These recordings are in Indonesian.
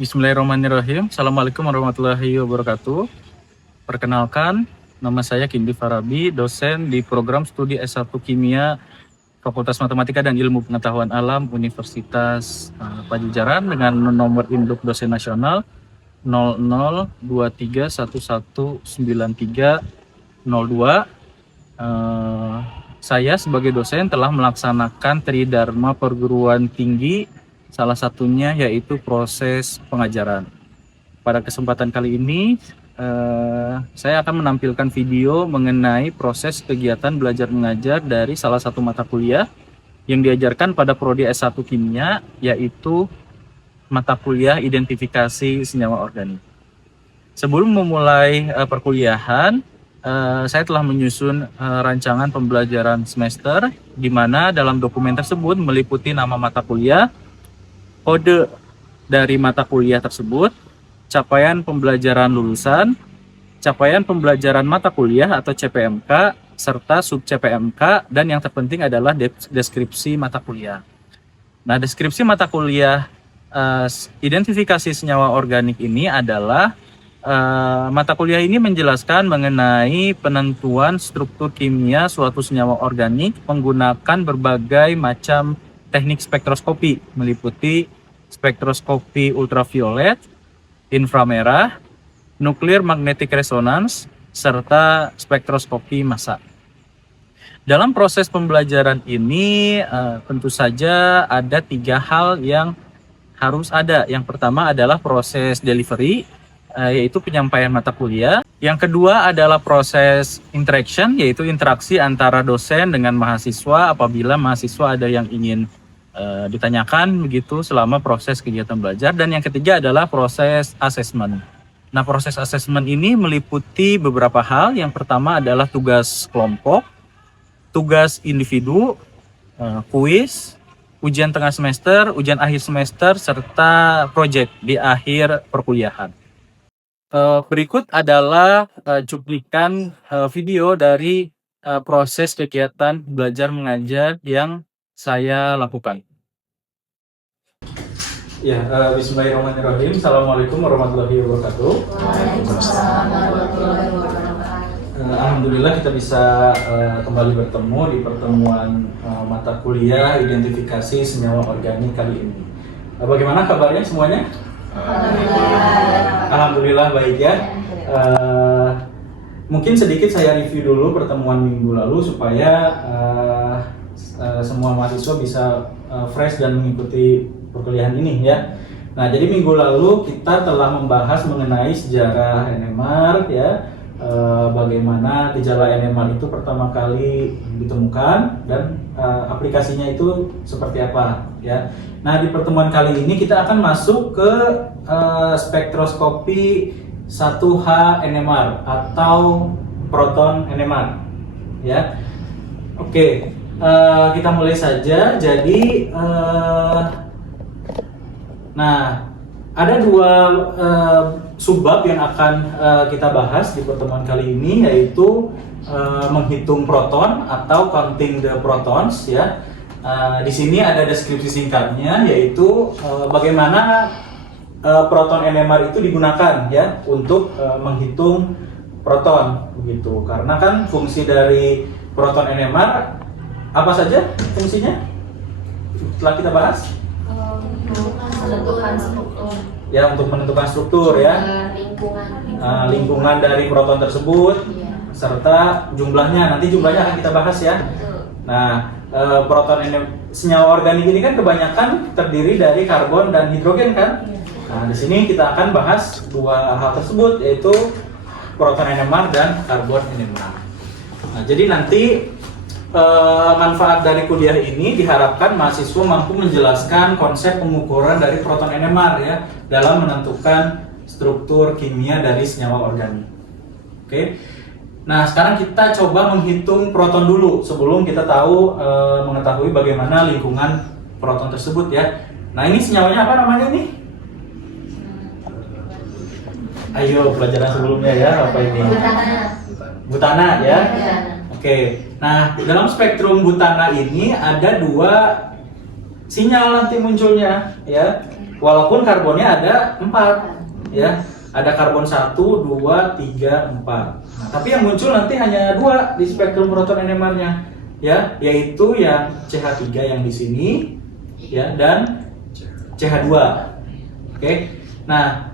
Bismillahirrahmanirrahim. Assalamualaikum warahmatullahi wabarakatuh. Perkenalkan, nama saya Kindi Farabi, dosen di program studi S1 Kimia Fakultas Matematika dan Ilmu Pengetahuan Alam Universitas Pajajaran dengan nomor induk dosen nasional 0023119302. Saya sebagai dosen telah melaksanakan tridharma perguruan tinggi, salah satunya yaitu proses pengajaran. Pada kesempatan kali ini, saya akan menampilkan video mengenai proses kegiatan belajar mengajar dari salah satu mata kuliah yang diajarkan pada prodi S1 Kimia, yaitu mata kuliah identifikasi senyawa organik. Sebelum memulai perkuliahan, saya telah menyusun rancangan pembelajaran semester, di mana dalam dokumen tersebut meliputi nama mata kuliah, kode dari mata kuliah tersebut, capaian pembelajaran lulusan, capaian pembelajaran mata kuliah atau CPMK, serta sub CPMK, dan yang terpenting adalah deskripsi mata kuliah. Nah, deskripsi mata kuliah identifikasi senyawa organik ini adalah mata kuliah ini menjelaskan mengenai penentuan struktur kimia suatu senyawa organik menggunakan berbagai macam teknik spektroskopi, meliputi spektroskopi ultraviolet, inframerah, nuklir magnetic resonance, serta spektroskopi massa. Dalam proses pembelajaran ini tentu saja ada 3 hal yang harus ada. Yang pertama adalah proses delivery, yaitu penyampaian mata kuliah. Yang kedua adalah proses interaction, yaitu interaksi antara dosen dengan mahasiswa apabila mahasiswa ada yang ingin ditanyakan begitu selama proses kegiatan belajar. Dan yang ketiga adalah proses assessment. Nah, proses assessment ini meliputi beberapa hal. Yang pertama adalah tugas kelompok, tugas individu, kuis, ujian tengah semester, ujian akhir semester, serta project di akhir perkuliahan. Berikut adalah cuplikan video dari proses kegiatan belajar mengajar yang saya lakukan. Ya, bismillahirrahmanirrahim. Assalamualaikum warahmatullahi wabarakatuh. Waalaikumsalam warahmatullahi wabarakatuh. Alhamdulillah kita bisa kembali bertemu di pertemuan mata kuliah identifikasi senyawa organik kali ini. Bagaimana kabarnya semuanya? Alhamdulillah baik ya. Mungkin sedikit saya review dulu pertemuan minggu lalu supaya semua mahasiswa bisa fresh dan mengikuti perkuliahan ini ya. Nah, jadi minggu lalu kita telah membahas mengenai sejarah NMR ya, bagaimana gejala NMR itu pertama kali ditemukan dan aplikasinya itu seperti apa ya. Nah, di pertemuan kali ini kita akan masuk ke spektroskopi 1H NMR atau proton NMR ya. Oke, kita mulai saja. Jadi nah, ada 2 subbab yang akan kita bahas di pertemuan kali ini, yaitu menghitung proton atau counting the protons ya. Di sini ada deskripsi singkatnya, yaitu bagaimana proton NMR itu digunakan ya untuk menghitung proton begitu. Karena kan fungsi dari proton NMR apa saja fungsinya? Setelah kita bahas Menentukan struktur. Ya, untuk menentukan struktur ya. Lingkungan dari proton tersebut serta jumlahnya. Nanti jumlahnya akan kita bahas ya. Nah, proton senyawa organik ini kan kebanyakan terdiri dari karbon dan hidrogen kan? Nah, di sini kita akan bahas 2 hal tersebut, yaitu proton NMR dan karbon NMR. Nah, jadi nanti manfaat dari kuliah ini diharapkan mahasiswa mampu menjelaskan konsep pengukuran dari proton NMR ya dalam menentukan struktur kimia dari senyawa organik. Oke. Nah, sekarang kita coba menghitung proton dulu sebelum kita tahu mengetahui bagaimana lingkungan proton tersebut ya. Nah, ini senyawanya apa namanya nih? Ayo, pelajaran sebelumnya ya, apa ini? Butana ya. Oke. Nah, dalam spektrum butana ini ada 2 sinyal nanti munculnya ya. Walaupun karbonnya ada 4 ya. Ada karbon 1, 2, 3, 4. Nah, tapi yang muncul nanti hanya 2 di spektrum proton NMR-nya ya, yaitu yang CH3 yang di sini ya dan CH2. Oke. Nah,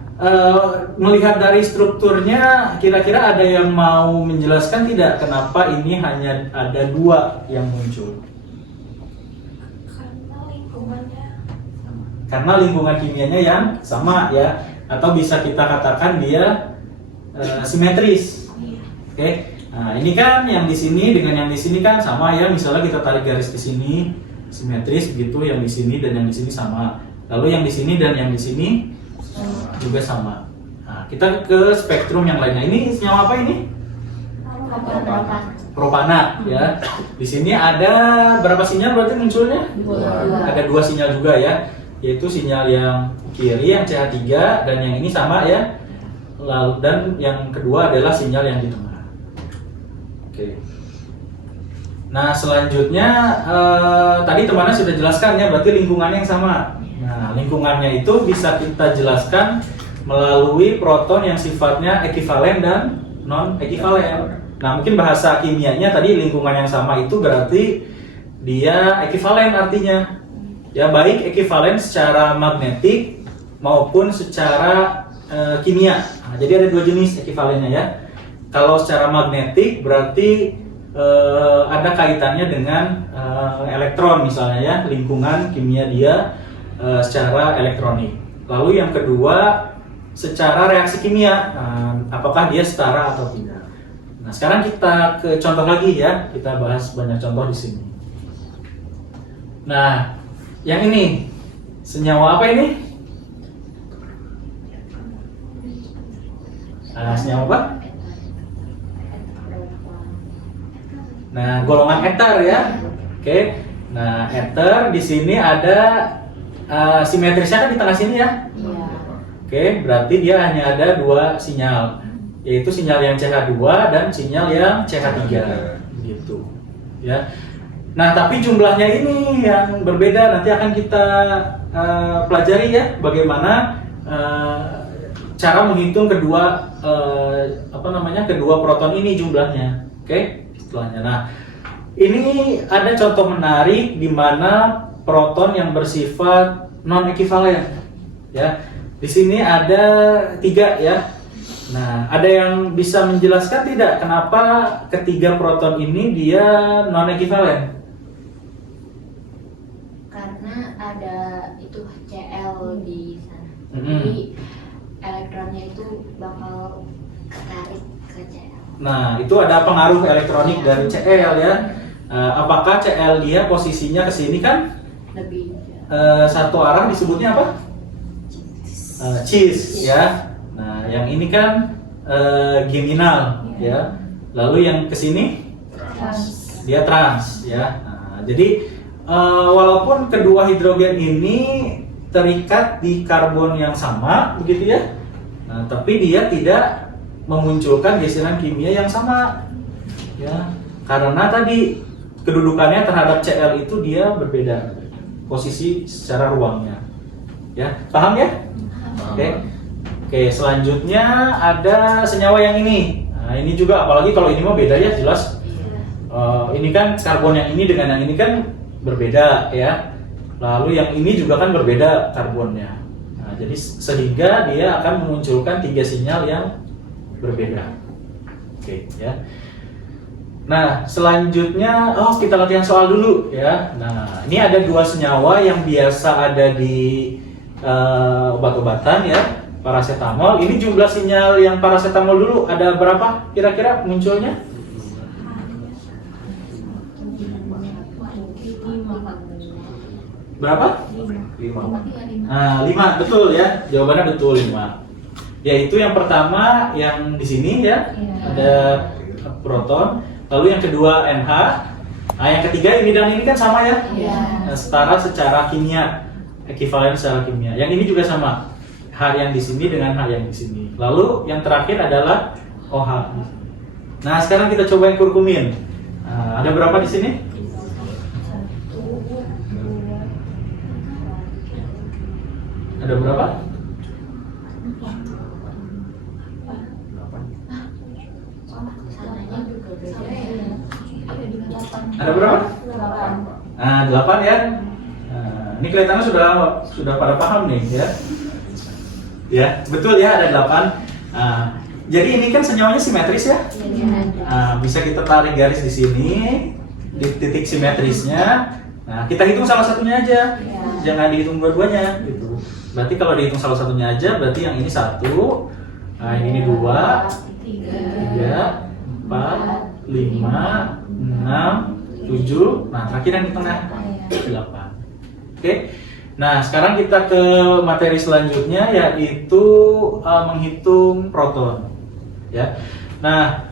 melihat dari strukturnya, kira-kira ada yang mau menjelaskan tidak kenapa ini hanya ada 2 yang muncul? Karena lingkungannya sama. Karena lingkungan kimianya yang sama ya, atau bisa kita katakan dia simetris. Oke. Nah, ini kan yang di sini dengan yang di sini kan sama ya. Misalnya kita tarik garis di sini simetris begitu, yang di sini dan yang di sini sama. Lalu yang di sini dan yang di sini juga sama. Nah, kita ke spektrum yang lainnya. Ini senyawa apa ini? Propana ya. Di sini ada berapa sinyal berarti munculnya? 2. Ada 2 sinyal juga ya, yaitu sinyal yang kiri yang CH3 dan yang ini sama ya. Lalu dan yang kedua adalah sinyal yang di tengah. Oke. Nah, selanjutnya tadi temannya sudah jelaskan ya, berarti lingkungannya yang sama. Nah, lingkungannya itu bisa kita jelaskan melalui proton yang sifatnya ekivalen dan non ekivalen. Nah, mungkin bahasa kimianya tadi lingkungan yang sama itu berarti dia ekivalen artinya. Ya, baik ekivalen secara magnetik maupun secara kimia. Nah, jadi ada 2 jenis ekivalennya ya. Kalau secara magnetik berarti ada kaitannya dengan elektron misalnya ya, lingkungan kimia dia secara elektronik. Lalu yang kedua secara reaksi kimia, apakah dia setara atau tidak. Nah, sekarang kita ke contoh lagi ya, kita bahas banyak contoh di sini. Nah, yang ini senyawa apa ini? Nah, senyawa apa? Nah, golongan ether ya. Oke. Nah, ether di sini ada simetrisnya kan di tengah sini ya. Iya. Oke, berarti dia hanya ada 2 sinyal, yaitu sinyal yang CH2 dan sinyal yang CH3 gitu. Ya. Nah, tapi jumlahnya ini yang berbeda, nanti akan kita pelajari ya bagaimana cara menghitung kedua kedua proton ini jumlahnya. Oke, setelahnya. Nah, ini ada contoh menarik di mana proton yang bersifat non ekivalen ya. Di sini ada 3 ya. Nah, ada yang bisa menjelaskan tidak kenapa ketiga proton ini dia non ekivalen? Karena ada itu Cl di sana. Mm-hmm. Jadi elektronnya itu bakal ketarik ke Cl. Nah, itu ada pengaruh elektronik dari Cl ya. Apakah Cl dia posisinya ke sini kan? Lebih Satu arah disebutnya apa? Cis ya. Nah, yang ini kan geminal ya. Lalu yang ke sini dia trans ya. Nah, jadi walaupun kedua hidrogen ini terikat di karbon yang sama begitu ya. Nah, tapi dia tidak memunculkan geseran kimia yang sama ya. Karena tadi kedudukannya terhadap Cl itu dia berbeda posisi secara ruangnya ya, paham ya? Oke, selanjutnya ada senyawa yang ini. Nah, ini juga apalagi kalau ini mah beda ya jelas. Ini kan karbon yang ini dengan yang ini kan berbeda ya. Lalu yang ini juga kan berbeda karbonnya. Nah, jadi sehingga dia akan memunculkan 3 sinyal yang berbeda. Oke ya. Nah, selanjutnya kita latihan soal dulu ya. Nah, ini ada 2 senyawa yang biasa ada di obat-obatan ya, paracetamol. Ini jumlah sinyal yang paracetamol dulu ada berapa kira-kira munculnya? Berapa? 5. Nah, 5 betul ya. Jawabannya betul 5. Yaitu yang pertama yang di sini ya, ada proton. Lalu yang kedua NH. Nah, yang ketiga ini dan ini kan sama ya? Iya. Nah, setara secara kimia, ekivalen secara kimia. Yang ini juga sama. H yang di sini dengan H yang di sini. Lalu yang terakhir adalah OH. Nah, sekarang kita coba yang kurkumin. Nah, ada berapa di sini? 1, 2, 3, 4, 5, 6, 7, 8, 9, 10, Ada berapa? Sananya juga beda ya. Ada berapa? 8. Nah, 8 ya. Nah, ini kelihatannya sudah pada paham nih ya. Ya, betul ya, ada 8. Nah, jadi ini kan senyawanya simetris ya. Nah, bisa kita tarik garis di sini di titik simetrisnya. Nah, kita hitung salah satunya aja. Jangan dihitung dua-duanya gitu. Berarti kalau dihitung salah satunya aja berarti yang ini 1. Nah, yang ini 2, 3, 4, 5, 6, 7. Nah, terakhir yang di tengah 8. Oke. Nah, sekarang kita ke materi selanjutnya yaitu menghitung proton. Ya. Nah,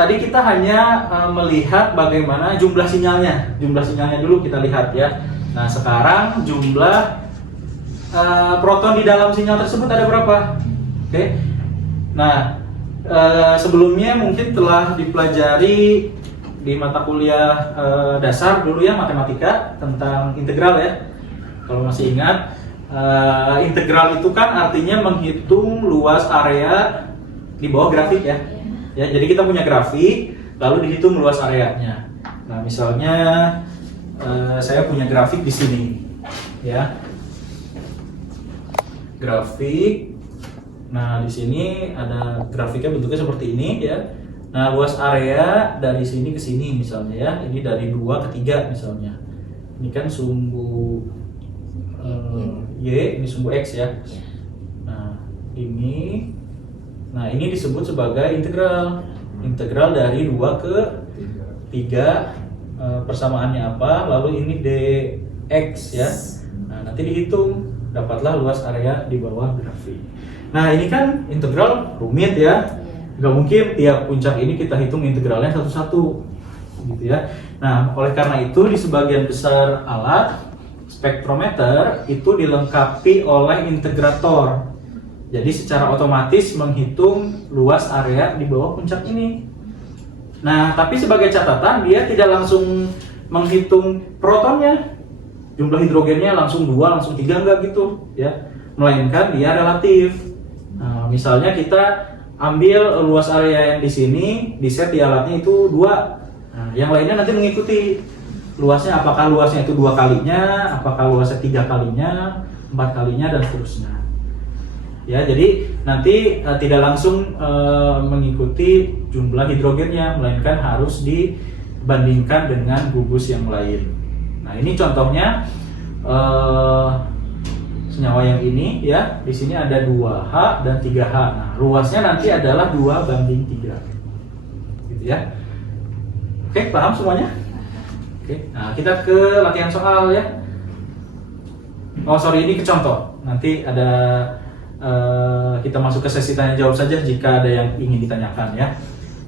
tadi kita hanya melihat bagaimana jumlah sinyalnya. Jumlah sinyalnya dulu kita lihat ya. Nah, sekarang jumlah proton di dalam sinyal tersebut ada berapa? Oke. Nah, sebelumnya mungkin telah dipelajari di mata kuliah dasar dulu ya, matematika tentang integral ya. Kalau masih ingat, integral itu kan artinya menghitung luas area di bawah grafik ya. Ya, jadi kita punya grafik, lalu dihitung luas areanya. Nah, misalnya saya punya grafik di sini, ya. Grafik. Nah, di sini ada grafiknya bentuknya seperti ini ya. Nah, luas area dari sini ke sini misalnya ya. Ini dari 2 ke 3 misalnya. Ini kan sumbu Y, ini sumbu X ya. Nah, ini disebut sebagai integral. Integral dari 2 ke 3, persamaannya apa? Lalu ini dx ya. Nah, nanti dihitung, dapatlah luas area di bawah grafik. Nah, ini kan integral rumit ya. Nggak mungkin tiap puncak ini kita hitung integralnya satu-satu gitu ya. Nah, oleh karena itu di sebagian besar alat spektrometer itu dilengkapi oleh integrator. Jadi secara otomatis menghitung luas area di bawah puncak ini. Nah, tapi sebagai catatan dia tidak langsung menghitung protonnya. Jumlah hidrogennya langsung 2, langsung 3 enggak gitu ya. Melainkan dia relatif. Nah, misalnya kita ambil luas area yang di sini, di set di alatnya itu 2. Nah, yang lainnya nanti mengikuti luasnya, apakah luasnya itu 2 kalinya, apakah luasnya 3 kalinya, 4 kalinya dan seterusnya. Ya, jadi nanti tidak langsung mengikuti jumlah hidrogennya, melainkan harus dibandingkan dengan gugus yang lain. Nah, ini contohnya senyawa yang ini ya. Di sini ada 2H dan 3H. Nah, ruasnya nanti adalah 2:3. Gitu ya. Oke, paham semuanya? Oke. Nah, kita ke latihan soal ya. Oh, sorry, ini ke contoh. Nanti ada kita masuk ke sesi tanya jawab saja jika ada yang ingin ditanyakan ya.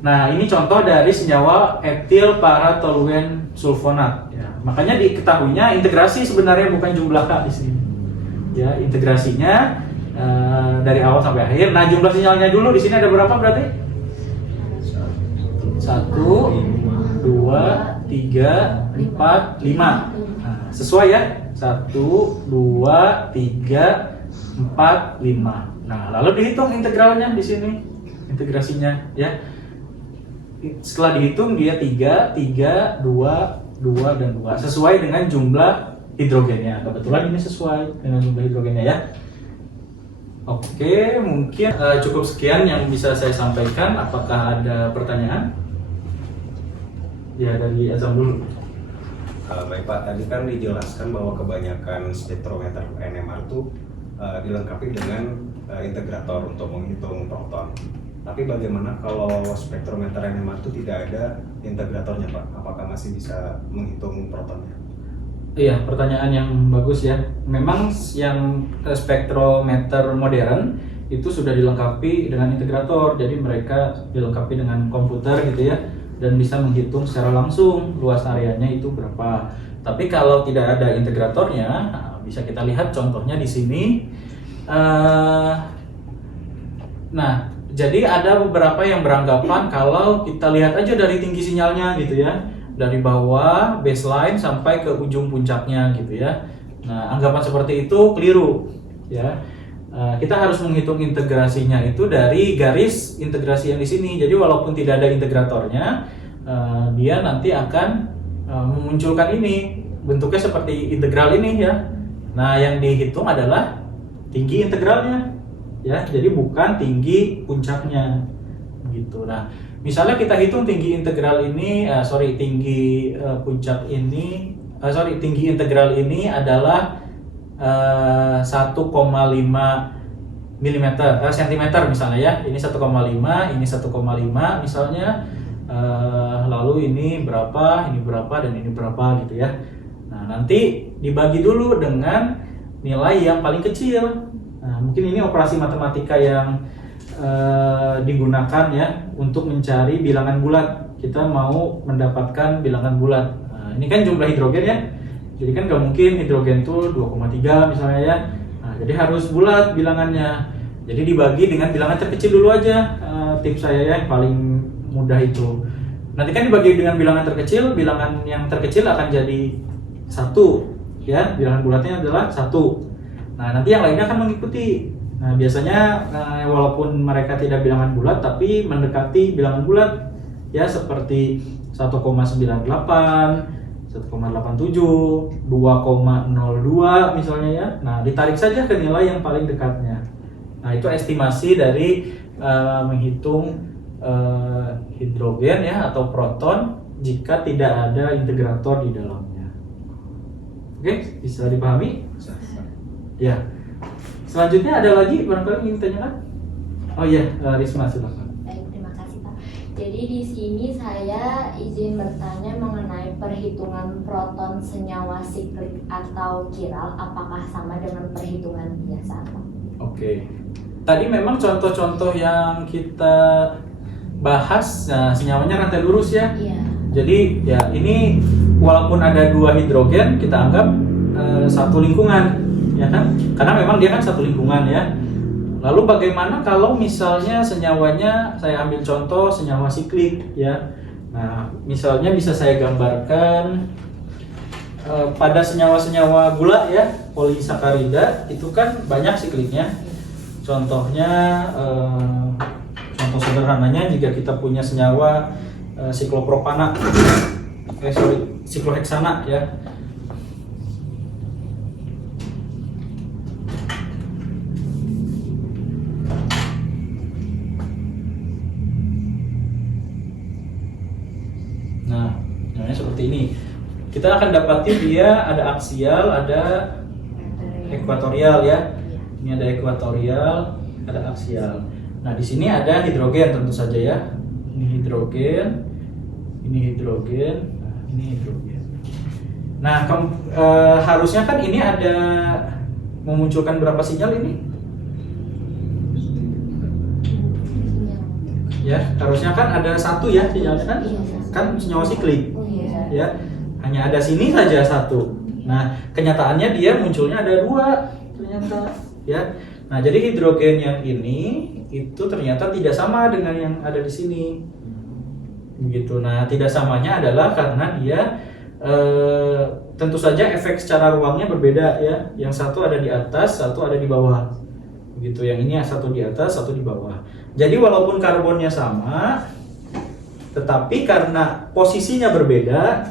Nah, ini contoh dari senyawa etil paratoluen sulfonat ya. Makanya diketahuinya integrasi sebenarnya bukan jumlah K di sini. Ya, integrasinya dari awal sampai akhir. Nah, jumlah sinyalnya dulu di sini ada berapa berarti? 1, 2, 3, 4, 5. Nah, sesuai ya? 1, 2, 3, 4, 5. Nah, lalu dihitung integralnya di sini, integrasinya ya. Setelah dihitung dia 3, 2, 2 dan 2 sesuai dengan jumlah hidrogennya. Kebetulan ini sesuai dengan jumlah hidrogennya ya. Oke, mungkin cukup sekian yang bisa saya sampaikan. Apakah ada pertanyaan? Ya, dari Azam dulu. Baik Pak, tadi kan dijelaskan bahwa kebanyakan spektrometer NMR itu dilengkapi dengan integrator untuk menghitung proton. Tapi bagaimana kalau spektrometer NMR itu tidak ada integratornya Pak? Apakah masih bisa menghitung protonnya? Iya, pertanyaan yang bagus ya. Memang yang spektrometer modern itu sudah dilengkapi dengan integrator. Jadi mereka dilengkapi dengan komputer gitu ya, dan bisa menghitung secara langsung luas areanya itu berapa. Tapi kalau tidak ada integratornya, bisa kita lihat contohnya di sini. Nah, jadi ada beberapa yang beranggapan kalau kita lihat aja dari tinggi sinyalnya gitu ya, dari bawah baseline sampai ke ujung puncaknya gitu ya. Nah, anggapan seperti itu keliru ya. Kita harus menghitung integrasinya itu dari garis integrasi yang di sini. Jadi walaupun tidak ada integratornya, dia nanti akan memunculkan ini, bentuknya seperti integral ini ya. Nah, yang dihitung adalah tinggi integralnya, ya. Jadi bukan tinggi puncaknya, gitu. Nah, misalnya kita hitung tinggi integral ini, tinggi puncak ini, tinggi integral ini adalah 1,5 cm misalnya ya. Ini 1,5, ini 1,5 misalnya. Lalu ini berapa, dan ini berapa gitu ya. Nah, nanti dibagi dulu dengan nilai yang paling kecil. Nah, mungkin ini operasi matematika yang digunakan ya untuk mencari bilangan bulat. Kita mau mendapatkan bilangan bulat. Nah, ini kan jumlah hidrogen ya. Jadi kan nggak mungkin hidrogen tuh 2,3 misalnya ya. Nah, jadi harus bulat bilangannya. Jadi dibagi dengan bilangan terkecil dulu aja. Tips saya ya, yang paling mudah itu. Nanti kan dibagi dengan bilangan terkecil, bilangan yang terkecil akan jadi 1 ya. Bilangan bulatnya adalah 1. Nah, nanti yang lainnya akan mengikuti. Nah, biasanya walaupun mereka tidak bilangan bulat tapi mendekati bilangan bulat ya, seperti 1,98, 1,87, 2,02 misalnya ya. Nah, ditarik saja ke nilai yang paling dekatnya. Nah, itu estimasi dari menghitung hidrogen ya atau proton jika tidak ada integrator di dalamnya. Oke, bisa dipahami? Ya. Selanjutnya ada lagi barangkali ingin tanyakan? Oh iya, Risma silakan. Baik, terima kasih Pak. Jadi di sini saya izin bertanya mengenai perhitungan proton senyawa siklik atau chiral, apakah sama dengan perhitungan biasa Pak? Oke. Tadi memang contoh-contoh yang kita bahas, nah, senyawanya rantai lurus ya. Iya. Jadi ya ini walaupun ada 2 hidrogen, kita anggap satu lingkungan, ya kan? Karena memang dia kan satu lingkungan ya. Lalu bagaimana kalau misalnya senyawanya, saya ambil contoh senyawa siklik ya. Nah, misalnya bisa saya gambarkan pada senyawa-senyawa gula ya, polisakarida itu kan banyak sikliknya. Contohnya, contoh sederhananya jika kita punya senyawa siklopropana, sikloheksana ya. Nah, seperti ini. Kita akan dapati dia ada aksial, ada ekuatorial ya. Ini ada ekuatorial, ada aksial. Nah, di sini ada hidrogen tentu saja ya. Ini hidrogen, ini hidrogen, nah, ini hidrogen. Nah, harusnya kan ini ada memunculkan berapa sinyal ini? Ya, harusnya kan ada 1 ya sinyalnya kan? Kan senyawa siklik. Ya, hanya ada sini saja 1. Nah, kenyataannya dia munculnya ada 2 ternyata. Ya, nah jadi hidrogen yang ini itu ternyata tidak sama dengan yang ada di sini, begitu. Nah, tidak samanya adalah karena dia tentu saja efek secara ruangnya berbeda ya. Yang satu ada di atas, satu ada di bawah, begitu. Yang ini satu di atas, satu di bawah. Jadi walaupun karbonnya sama, tetapi karena posisinya berbeda,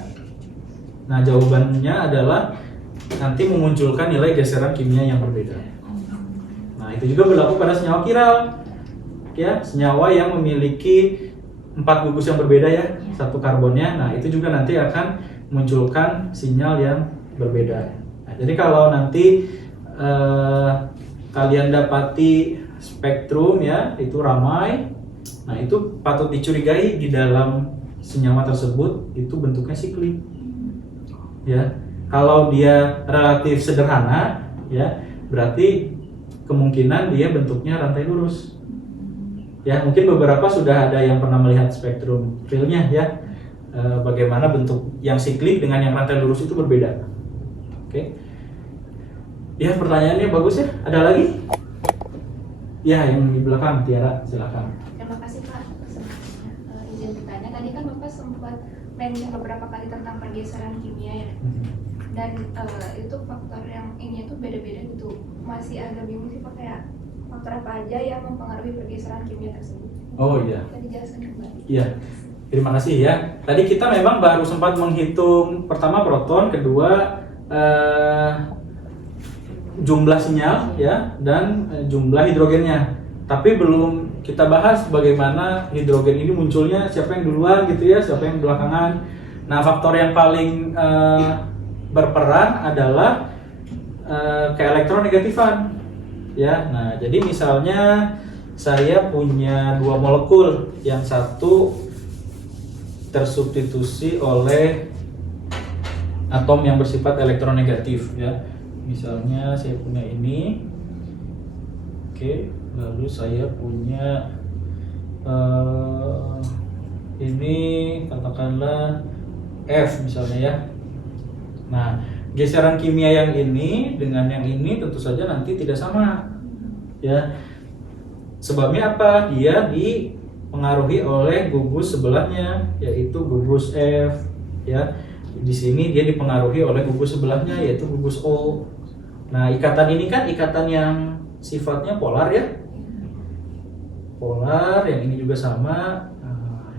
nah jawabannya adalah nanti memunculkan nilai geseran kimia yang berbeda. Nah, itu juga berlaku pada senyawa chiral. Ya, senyawa yang memiliki 4 gugus yang berbeda ya, satu karbonnya. Nah, itu juga nanti akan memunculkan sinyal yang berbeda. Nah, jadi kalau nanti kalian dapati spektrum ya, itu ramai. Nah, itu patut dicurigai di dalam senyawa tersebut itu bentuknya siklik. Ya. Kalau dia relatif sederhana ya, berarti kemungkinan dia bentuknya rantai lurus. Ya, mungkin beberapa sudah ada yang pernah melihat spektrum realnya ya. Bagaimana bentuk yang siklik dengan yang rantai lurus itu berbeda. Oke. Ya, pertanyaannya bagus ya. Ada lagi? Ya, yang di belakang Tiara, silakan. Terima kasih Pak. Izin bertanya, tadi kan Bapak sempat mention beberapa kali tentang pergeseran kimia ya. Dan itu faktor yang ini tuh beda-beda gitu. Masih agak bingung sih Pak, kayak faktor apa aja yang mempengaruhi pergeseran kimia tersebut. Oh iya. Bisa dijelaskan kembali. Iya. Terima kasih ya. Tadi kita memang baru sempat menghitung pertama proton, kedua jumlah sinyal ya, dan jumlah hidrogennya. Tapi belum kita bahas bagaimana hidrogen ini munculnya, siapa yang duluan gitu ya, siapa yang belakangan. Nah, faktor yang paling berperan adalah keelektronegatifan ya. Nah, jadi misalnya saya punya dua molekul, yang satu tersubstitusi oleh atom yang bersifat elektronegatif ya. Misalnya saya punya ini, oke, lalu saya punya ini katakanlah F misalnya ya. Nah, geseran kimia yang ini dengan yang ini tentu saja nanti tidak sama ya. Sebabnya apa? Dia dipengaruhi oleh gugus sebelahnya, yaitu gugus F ya. Di sini dia dipengaruhi oleh gugus sebelahnya, yaitu gugus O. Nah, ikatan ini kan ikatan yang sifatnya polar ya. Polar, yang ini juga sama.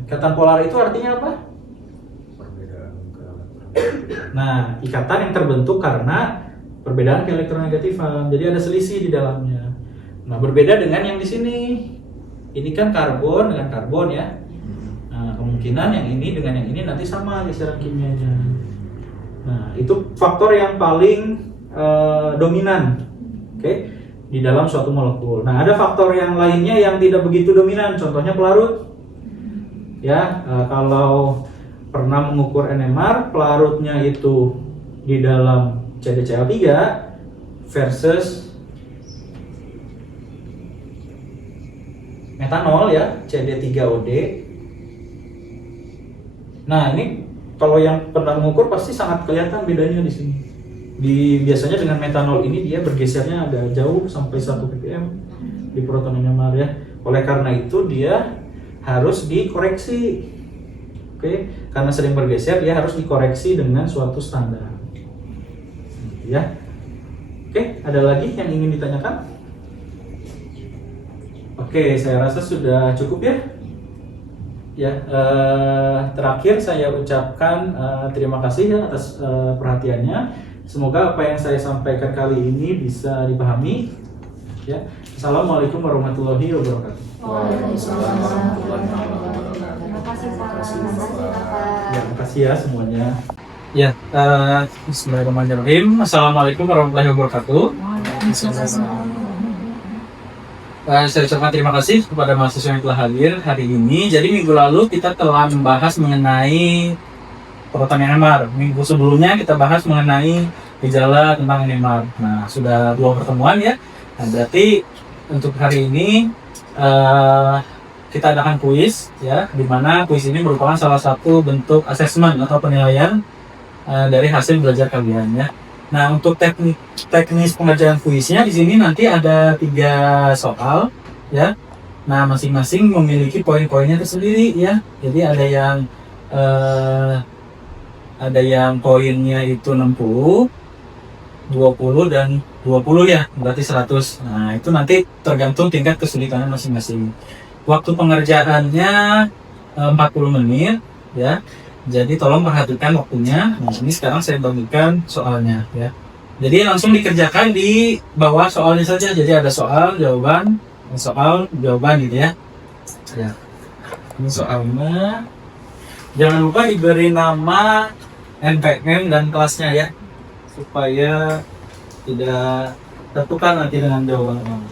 Ikatan polar itu artinya apa? Perbedaan Nah, ikatan yang terbentuk karena perbedaan keelektronegatifan. Jadi ada selisih di dalamnya. Nah, berbeda dengan yang di sini. Ini kan karbon dengan karbon ya. Nah, kemungkinan yang ini dengan yang ini nanti sama geseran kimianya. Nah, itu faktor yang paling dominan, oke, di dalam suatu molekul. Nah, ada faktor yang lainnya yang tidak begitu dominan. Contohnya pelarut. Ya, kalau pernah mengukur NMR, pelarutnya itu di dalam CdCl3 versus metanol ya, CD3OD. Nah, ini kalau yang pernah mengukur pasti sangat kelihatan bedanya di sini. Biasanya dengan metanol ini dia bergesernya agak jauh sampai 1 ppm di proton NMR ya. Oleh karena itu dia harus dikoreksi. Oke, karena sering bergeser dia harus dikoreksi dengan suatu standar. Ya. Oke, ada lagi yang ingin ditanyakan? Oke, saya rasa sudah cukup ya. Ya, terakhir saya ucapkan terima kasih ya atas perhatiannya. Semoga apa yang saya sampaikan kali ini bisa dipahami. Ya, Assalamualaikum warahmatullahi wabarakatuh. Waalaikumsalam warahmatullahi wabarakatuh. Terima kasih Pak. Terima kasih Bapak. Ya, terima kasih ya semuanya. Ya, Bismillahirrahmanirrahim. Assalamualaikum warahmatullahi wabarakatuh. Saya ucapkan terima kasih kepada mahasiswa yang telah hadir hari ini. Jadi minggu lalu kita telah membahas mengenai proton NMR. Minggu sebelumnya kita bahas mengenai gejala tentang NMR. Nah, sudah 2 pertemuan ya. Nah, berarti untuk hari ini kita adakan kuis ya, di mana kuis ini merupakan salah satu bentuk asesmen atau penilaian dari hasil belajar kalian ya. Nah, untuk teknis pengerjaan kuisnya di sini nanti ada 3 soal ya. Nah, masing-masing memiliki poin-poinnya tersendiri ya. Jadi ada yang poinnya itu 60, 20 dan 20 ya, berarti 100. Nah, itu nanti tergantung tingkat kesulitannya masing-masing. Waktu pengerjaannya 40 menit ya. Jadi tolong perhatikan waktunya. Nah, ini sekarang saya bagikan soalnya ya. Jadi langsung dikerjakan di bawah soalnya saja. Jadi ada soal, jawaban, gitu ya. Ya. Ini soalnya. Jangan lupa diberi nama NPM dan kelasnya ya, supaya tidak tertukar nanti dengan jawaban kamu.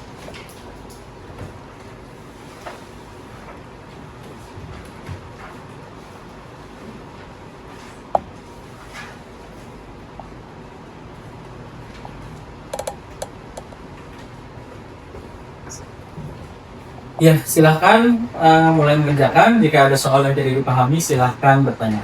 Ya, silahkan mulai mengerjakan. Jika ada soal yang tidak dipahami, silahkan bertanya.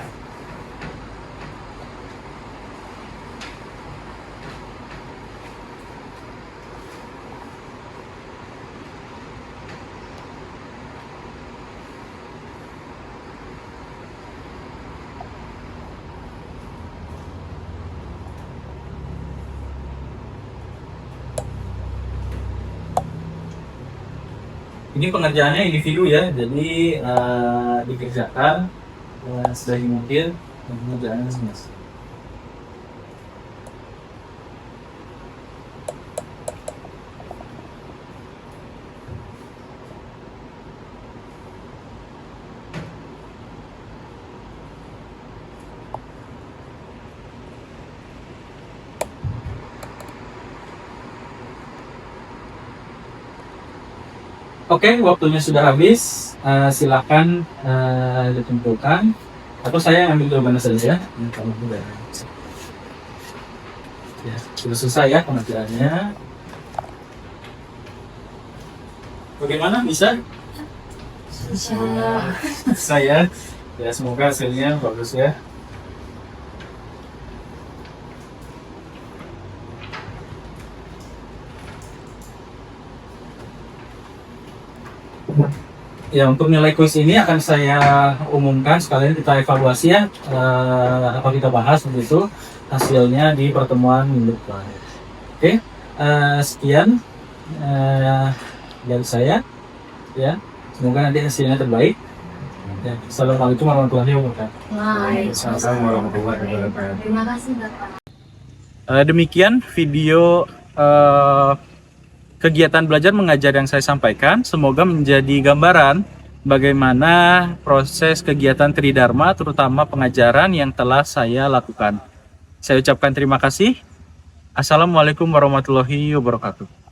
Ini pengerjaannya individu ya, jadi dikerjakan sebaik mungkin pengerjaannya semestinya. Oke, waktunya sudah habis. Silakan ditentukan. Atau saya ambil jawabannya saja. Ya, kalau sudah. Ya, sudah selesai ya pengerjaannya. Bagaimana? Bisa? Insyaallah. Saya. Ya, semoga hasilnya bagus ya. Ya, untuk nilai kuis ini akan saya umumkan sekalian kita evaluasi ya, atau kita bahas begitu hasilnya di pertemuan minggu depan. Oke, sekian dari saya ya. Semoga nanti hasilnya terbaik. Ya, assalamualaikum warahmatullahi wabarakatuh. Waalaikumsalam warahmatullahi wabarakatuh. Terima kasih Bapak. Demikian video kegiatan belajar mengajar yang saya sampaikan. Semoga menjadi gambaran bagaimana proses kegiatan Tridharma, terutama pengajaran yang telah saya lakukan. Saya ucapkan terima kasih. Assalamualaikum warahmatullahi wabarakatuh.